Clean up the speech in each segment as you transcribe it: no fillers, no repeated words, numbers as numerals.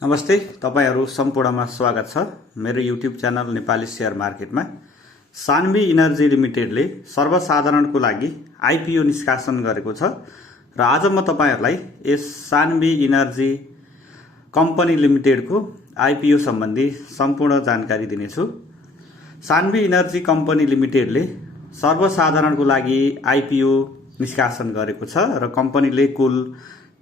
नमस्ते, तपाईहरु सम्पूर्णमा स्वागत छ मेरो युट्युब च्यानल नेपाली शेयर मार्केटमा। सान्वी इनर्जी लिमिटेडले सर्वसाधारणको लागि आईपीओ निष्कासन गरेको छ र आज म तपाईहरुलाई यस सान्वी इनर्जी कम्पनी लिमिटेडको आईपीओ सम्बन्धी सम्पूर्ण जानकारी दिनेछु। सान्वी इनर्जी कम्पनी लिमिटेडले सर्वसाधारणको लागि आईपीओ निष्कासन गरेको छ र कम्पनीले कुल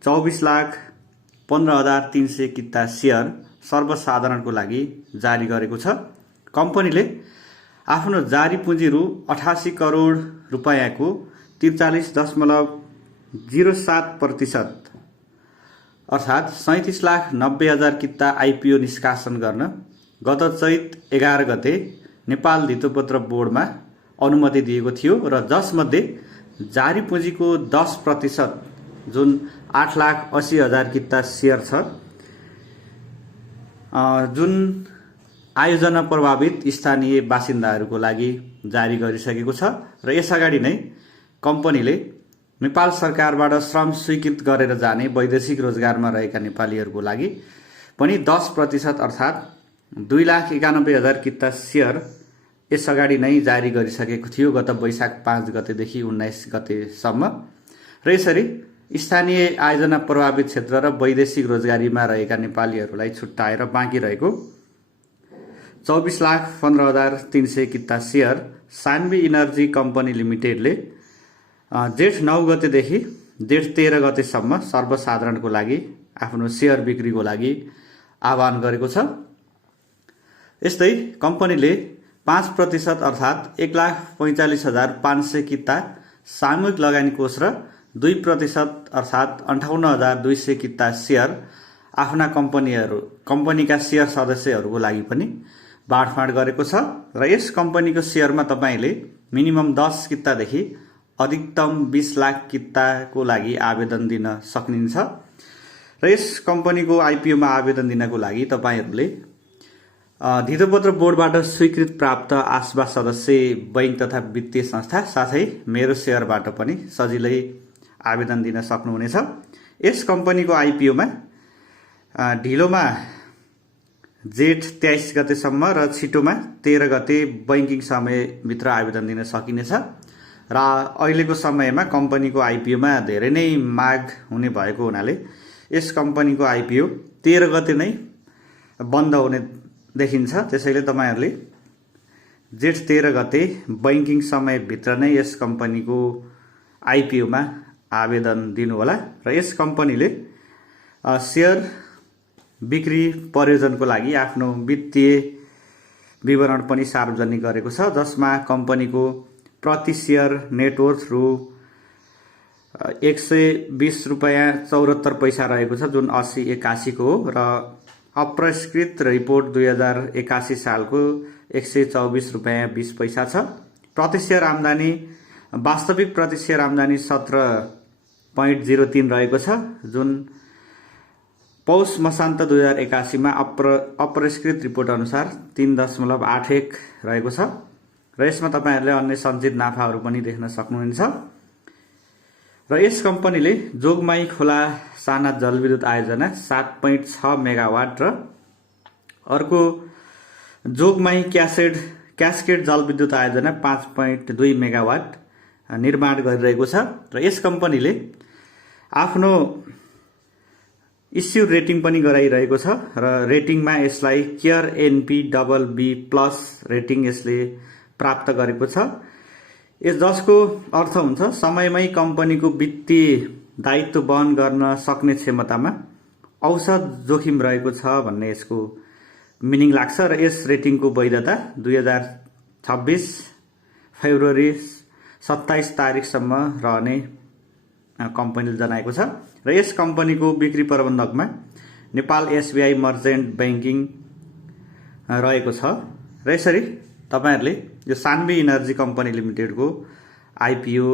24,15,300 किता शेयर सर्वसाधारणको लागि जारी गरेको छ। कम्पनीले आफ्नो जारी पुँजी रु 88 करोड रुपैयाँको 43.07% अर्थात 37,90,000 किता आईपीओ निष्कासन गर्न गत चैत 11 गते नेपाल धितोपत्र बोर्डमा अनुमति दिएको थियो र जसमध्ये जारी पुँजीको 10% जुन 8,80,000 किता शेयर छ जुन आयोजना प्रभावित स्थानीय बासिन्दाहरूको लागि जारी गरिसकेको छ र यसअगाडि नै कम्पनीले नेपाल सरकारबाट श्रम स्वीकृत गरेर जाने वैदेशिक रोजगारमा रहेका नेपालीहरूको लागि पनि 10% अर्थात 2,91,000 किता शेयर यसअगाडि नै जारी गरिसकेको थियो गत वैशाख 5 गतेदेखि 19 गतेसम्म र यसरी स्थानीय आयोजना प्रभावित क्षेत्र र वैदेशिक रोजगारीमा रहेका नेपालीहरूलाई छुट्याएर बाँकी रहेको 24,15,300 किता शेयर सान्वी इनर्जी कम्पनी लिमिटेडले जेठ 9 गतेदेखि जेठ 13 गतेसम्म सर्वसाधारणको लागि आफ्नो शेयर बिक्रीको लागि आह्वान गरेको छ। यस्तै कम्पनीले 5% अर्थात 1,45,500 किता सामूहिक लगानी कोष र 2% अर्थात 58,200 किता शेयर आफ्ना कम्पनीका शेयर सदस्यहरूको लागि पनि बाँडफाँड गरेको छ र यस कम्पनीको शेयरमा तपाईले मिनिमम 10 कितादेखि अधिकतम 20 लाख किताको लागि आवेदन दिन सक्नुहुन्छ र यस कम्पनीको आईपीओमा आवेदन दिनको लागि तपाईहरूले धितोपत्र बोर्डबाट स्वीकृत प्राप्त आसबा सदस्य बैंक तथा वित्तीय संस्था साथै मेरो शेयरबाट पनि सजिलै आवेदन दिन सक्नुहुनेछ। यस कम्पनीको आईपीओमा ढिलोमा जेठ 23 गतेसम्म र छिटोमा 13 गते बैंकिङ समयभित्र आवेदन दिन सकिनेछ र अहिलेको समयमा कम्पनीको आईपीओमा धेरै नै माग हुने भएको हुनाले यस कम्पनीको आईपीओ 13 गते नै बन्द हुने देखिन्छ। त्यसैले तपाईहरुले जेठ 13 गते बैंकिङ समयभित्र नै यस कम्पनीको आईपीओमा आवेदन दिनुहोला र यस कम्पनीले शेयर बिक्री प्रयोजनको लागि आफ्नो वित्तीय विवरण पनि सार्वजनिक गरेको छ जसमा कम्पनीको प्रति शेयर नेटवर्थ रु 120 रुपैयाँ 74 पैसा रहेको छ जुन 80-81 को हो र अपरिष्कृत रिपोर्ट 2081 सालको 124 रुपैयाँ 20 पैसा छ। प्रति शेयर आम्दानी वास्तविक प्रति शेयर आम्दानी 17.03 रहेको छ जुन पौष मसान्त 2081 मा अपरिष्कृत रिपोर्ट अनुसार 3.81 रहेको छ र यसमा तपाईहरुले अन्य सञ्चित नाफाहरू पनि देख्न सक्नुहुन्छ र यस कम्पनीले जोगमाई खोला साना जलविद्युत आयोजना 7.6 मेगावाट र अर्को जोगमाई क्यास्केड जलविद्युत आयोजना 5.2 मेगावाट निर्माण गरिरहेको छ र यस कम्पनीले आफ्नो इस्यु रेटिङ पनि गराइरहेको छ र रेटिङमा यसलाई केयर NP++ रेटिङ यसले प्राप्त गरेको छ। जसको अर्थ हुन्छ समयमै कम्पनीको वित्तीय दायित्व वहन गर्न सक्ने क्षमतामा औसत जोखिम रहेको छ भन्ने यसको मिनिङ लाग्छ र यस रेटिङको वैधता 2026 फेब्रुअरी 27 तारिखसम्म रहने कम्पनीले जनाएको छ र यस कम्पनीको बिक्री प्रबन्धकमा नेपाल SBI मर्चेन्ट बैंकिङ रहेको छ र यसरी तपाईहरुले यो सान्वी इनर्जी कम्पनी लिमिटेडको आईपीओ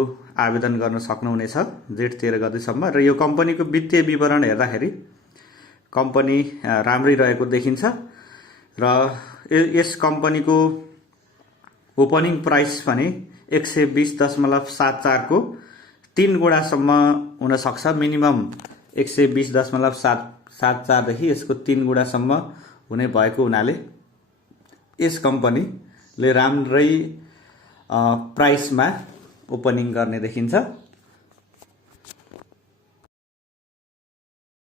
आवेदन गर्न सक्नुहुनेछ जेठ 13 गतेसम्म र यो कम्पनीको वित्तीय विवरण हेर्दाखेरि कम्पनी राम्रै रहेको देखिन्छ र यस कम्पनीको ओपनिङ प्राइस भने 120.74 को 3 गुणासम्म हुन सक्छ। मिनिमम 120.74 0.74 देखि यसको 3 गुणासम्म हुने भएको हुनाले यस कम्पनीले राम्रै प्राइसमा ओपनिङ गर्ने देखिन्छ।